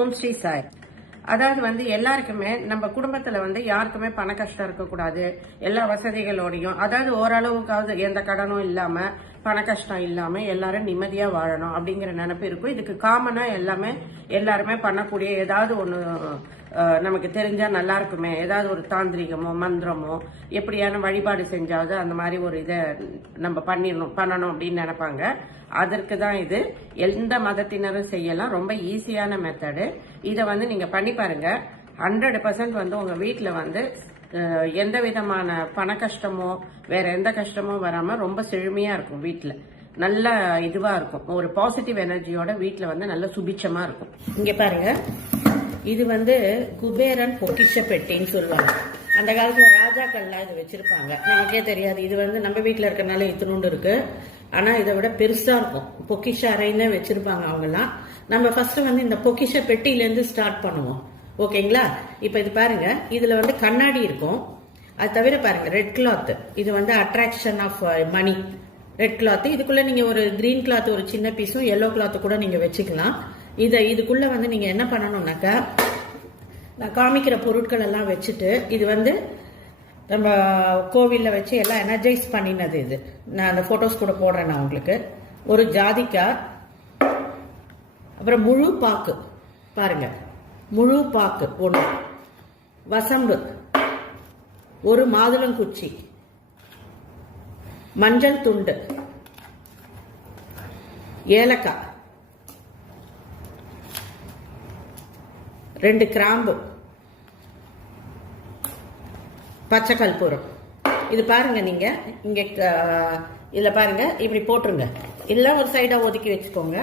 ஓம் ஸ்ரீ சாய். அதாவது வந்து எல்லாருக்குமே நம்ம குடும்பத்துல வந்து யாருக்குமே பண கஷ்டம் இருக்கக்கூடாது. எல்லா வசதிகளோடையும். அதாவது ஓரளவுக்காவது எந்த கடனும் இல்லாம பண கஷ்டம் இல்லாம எல்லாரும் நிம்மதியா வாழணும் அப்படிங்கிற நினைப்பு இருக்கும். இதுக்கு காமனா எல்லாமே எல்லாருமே பண்ணக்கூடிய ஏதாவது ஒன்று நமக்கு தெரிஞ்சா நல்லா இருக்குமே? ஏதாவது ஒரு தாந்திரிகமோ மந்திரமோ எப்படியான வழிபாடு செஞ்சாவது அந்த மாதிரி ஒரு இதை நம்ம பண்ணிடணும் பண்ணணும் அப்படின்னு நினைப்பாங்க. அதற்கு தான் இது. எந்த மதத்தினரும் செய்யலாம். ரொம்ப ஈஸியான மெத்தடு இதை வந்து நீங்க பண்ணி பாருங்க. ஹண்ட்ரட் பர்சன்ட் வந்து உங்க வீட்டில் வந்து எந்த விதமான பண கஷ்டமோ வேற எந்த கஷ்டமோ வராம ரொம்ப செழுமையா இருக்கும் வீட்டில் நல்ல இதுவா இருக்கும். ஒரு பாசிட்டிவ் எனர்ஜியோட வீட்டில் வந்து நல்ல சுபிச்சமா இருக்கும். இங்க பாருங்க. இது வந்து குபேரன் பொக்கிஷ பெட்டின்னு சொல்லுவாங்க. அந்த காலத்துல ராஜாக்கள்லாம் இது வச்சிருப்பாங்க. நமக்கே தெரியாது. இது வந்து நம்ம வீட்டில் இருக்கறனால இத்தினூண்டு இருக்கு. ஆனா இதை விட பெருசா இருக்கும். பொக்கிஷ அறைன்னு வச்சிருப்பாங்க அவங்கெல்லாம். நம்ம ஃபர்ஸ்ட் வந்து இந்த பொக்கிஷ பெட்டியில இருந்து ஸ்டார்ட் பண்ணுவோம். ஓகேங்களா? இப்போ இது பாருங்க. இதுல வந்து கண்ணாடி இருக்கும். அது தவிர பாருங்க ரெட் கிளாத் இது வந்து attraction of money red cloth இதுக்குள்ள நீங்க ஒரு கிரீன் கிளாத் ஒரு சின்ன பீஸும் எல்லோ கிளாத் கூட நீங்க வச்சுக்கலாம். இதை இதுக்குள்ள வந்து நீங்க என்ன பண்ணணும்னாக்கா நான் காமிக்கிற பொருட்கள் எல்லாம் வச்சுட்டு இது வந்து நம்ம கோவிலில் வச்சு எல்லாம் எனர்ஜைஸ் பண்ணினது இது. நான் அந்த ஃபோட்டோஸ் கூட போடுறேன் நான் உங்களுக்கு. ஒரு ஜாதிக்காய் அப்புறம் முழு பாக்கு. பாருங்க. முழு பாக்கு ஒன்று வசம்பு. ஒரு மாதுளங்குச்சி. மஞ்சள் துண்டு. ஏலக்காய். ரெண்டு கிராம்பு. பச்சை கற்பூரம் இது பாருங்க நீங்க. இங்க இதில் பாருங்க. இப்படி போட்டுருங்க. இதெல்லாம் ஒரு சைடாக ஒதுக்கி வச்சுக்கோங்க.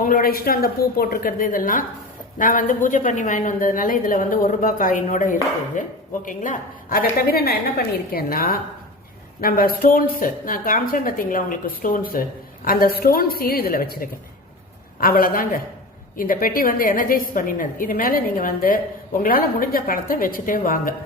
உங்களோட இஷ்டம் அந்த பூ போட்டிருக்கிறது இதெல்லாம். நான் வந்து பூஜை பண்ணி வாங்கிட்டு வந்ததுனால இதில் வந்து ஒரு ரூபாய் காயினோட இருக்குது ஓகேங்களா? அதை தவிர நான் என்ன பண்ணியிருக்கேன்னா நம்ம ஸ்டோன்ஸு நான் காமிச்சேன் பார்த்தீங்களா உங்களுக்கு ஸ்டோன்ஸு அந்த ஸ்டோன்ஸையும் இதில் வச்சுருக்கேன். அவ்வளோதாங்க இந்த பெட்டி வந்து எனர்ஜைஸ் பண்ணினது. இது மேல நீங்க வந்து உங்களால முடிஞ்ச பணத்தை வச்சுட்டே வாங்க.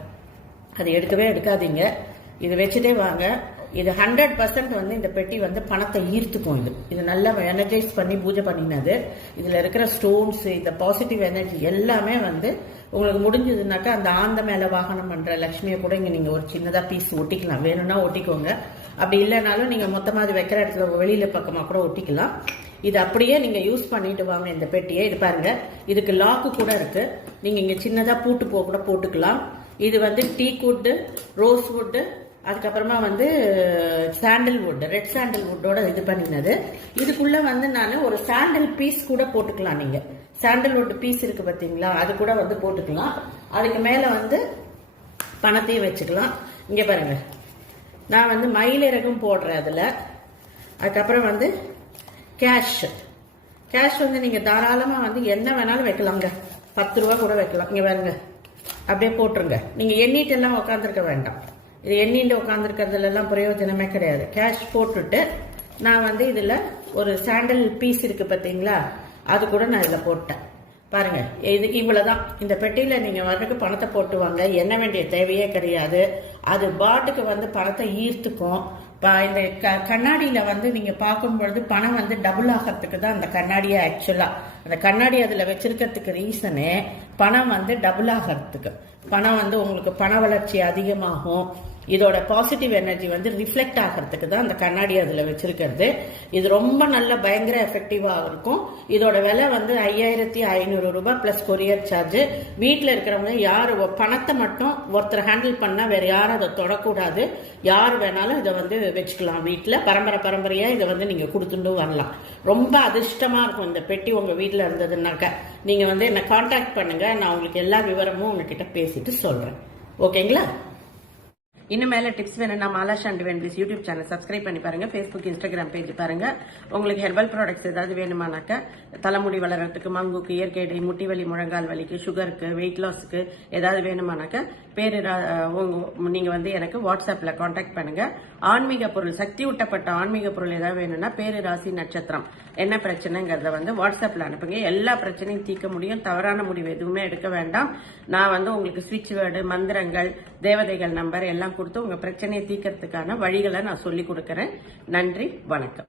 அது எடுக்கவே எடுக்காதீங்க. இது வச்சுட்டே வாங்க. இது ஹண்ட்ரட் பர்சன்ட் வந்து இந்த பெட்டி வந்து பணத்தை ஈர்த்துக்கும் இது. இது நல்லா எனர்ஜைஸ் பண்ணி பூஜை பண்ணினது. இதுல இருக்கிற ஸ்டோன்ஸ் இந்த பாசிட்டிவ் எனர்ஜி எல்லாமே வந்து உங்களுக்கு முடிஞ்சதுனாக்கா அந்த ஆந்த மேல வாகனம் பண்ற லட்சுமியை கூட இங்க நீங்க ஒரு சின்னதா பீஸ் ஒட்டிக்கலாம். வேணும்னா ஒட்டிக்கோங்க. அப்படி இல்லைனாலும் நீங்க மொத்தமா அது வைக்கிற இடத்துல வெளியில பக்கமா கூட ஒட்டிக்கலாம். இது அப்படியே நீங்கள் யூஸ் பண்ணிட்டு வாங்க இந்த பெட்டியை. இது பாருங்க இதுக்கு லாக்கு கூட இருக்கு. நீங்க இங்க சின்னதாக பூட்டு போக கூட போட்டுக்கலாம். இது வந்து டீ வுட்டு ரோஸ் வுட்டு அதுக்கப்புறமா வந்து சாண்டல் ரெட் சாண்டில் வுட்டோட இது பண்ணினது. இதுக்குள்ள வந்து நான் ஒரு சாண்டில் பீஸ் கூட போட்டுக்கலாம் நீங்க. சாண்டில்வுட் பீஸ் இருக்கு பார்த்தீங்களா அது கூட வந்து போட்டுக்கலாம். அதுக்கு மேலே வந்து பணத்தையும் வச்சுக்கலாம். இங்கே பாருங்க நான் வந்து மயிலிறகும் போடுறேன் அதில். அதுக்கப்புறம் வந்து கேஷ் கேஷ் வந்து நீங்க தாராளமா வந்து என்ன வேணாலும் வைக்கலாங்க பத்து ரூபா கூட வைக்கலாம். இங்க பாருங்க. அப்படியே போட்டுருங்க. நீங்க எண்ணிட்டு எல்லாம் உட்காந்துருக்க வேண்டாம். இது எண்ணிட்டு உட்காந்துருக்கிறதுல எல்லாம் பிரயோஜனமே கிடையாது. கேஷ் போட்டுட்டு நான் வந்து இதுல ஒரு சாண்டல் பீஸ் இருக்கு பாத்தீங்களா அது கூட நான் இதுல போட்டேன். பாருங்க. இது இவ்வளவுதான். இந்த பெட்டியில நீங்க வர்றதுக்கு பணத்தை போட்டு வாங்க எண்ண வேண்டிய தேவையே கிடையாது. அது பாட்டுக்கு வந்து பணத்தை ஈர்த்துக்கும். இந்த க- கண்ணாடியில வந்து நீங்க பார்க்கும் பொழுது பணம் வந்து டபுள் ஆகிறதுக்கு தான் அந்த கண்ணாடியை ஆக்சுவலா அந்த கண்ணாடி அதுல வச்சிருக்கிறதுக்கு ரீசனு பணம் வந்து டபுள் ஆகிறதுக்கு. பணம் வந்து உங்களுக்கு பண வளர்ச்சி அதிகமாகும். இதோட பாசிட்டிவ் எனர்ஜி வந்து ரிஃப்ளெக்ட் ஆகிறதுக்கு தான் அந்த கண்ணாடி அதில் வச்சிருக்கிறது. இது ரொம்ப நல்ல பயங்கர எஃபெக்டிவாக இருக்கும். இதோட விலை வந்து ஐயாயிரத்தி ஐநூறு ரூபாய் ப்ளஸ் கொரியர் சார்ஜ் வீட்டில் இருக்கிறவங்க யார் பணத்தை மட்டும் ஒருத்தர் ஹேண்டில் பண்ணால் வேறு யாரும் அதை தொடக்கூடாது. யார் வேணாலும் இதை வந்து வச்சுக்கலாம் வீட்டில் பரம்பரை பரம்பரையாக இதை வந்து நீங்கள் கொடுத்துட்டு வரலாம். ரொம்ப அதிர்ஷ்டமாக இருக்கும் இந்த பெட்டி உங்கள் வீட்டில் இருந்ததுன்னாக்க. நீங்கள் வந்து என்னை காண்டாக்ட் பண்ணுங்கள் நான் உங்களுக்கு எல்லா விவரமும் உங்ககிட்ட பேசிட்டு சொல்கிறேன் ஓகேங்களா இன்னும் மேல டிப்ஸ் வேணும்னா மாலா ஷாண்டி வேண்டிஸ் யூடியூப் சேனல் சப்ஸ்கிரைப் பண்ணி பாருங்க. ஃபேஸ்புக் இன்ஸ்டாகிராம் பேஜ் பாருங்க. உங்களுக்கு ஹெர்பல் ப்ராடக்ட்ஸ் ஏதாவது வேணுமானாக்கா தலைமுடி வளர்றதுக்கு மங்குக்கு இயற்கை முட்டி வலி முழங்கால் வலிக்கு சுகருக்கு வெயிட் லாஸுக்கு ஏதாவது வேணுமானாக்கா பேரு ரா- நீங்க வந்து எனக்கு வாட்ஸ்அப்ல காண்டாக்ட் பண்ணுங்க. ஆன்மீக பொருள் சக்தி ஊட்டப்பட்ட ஆன்மீக பொருள் ஏதாவது வேணும்னா பேரு ராசி நட்சத்திரம். என்ன பிரச்சனைங்கிறத வந்து வாட்ஸ்அப்ல அனுப்புங்க. எல்லா பிரச்சனையும் தீர்க்க முடியும். தவறான முடிவு எதுவுமே எடுக்க வேண்டாம். நான் வந்து உங்களுக்கு ஸ்விட்ச் வேர்டு மந்திரங்கள் தேவதைகள் நம்பர் எல்லாம் கொடுத்து உங்க பிரச்சனையை தீர்க்கறதுக்கான வழிகளை நான் சொல்லி கொடுக்கறேன். நன்றி வணக்கம்.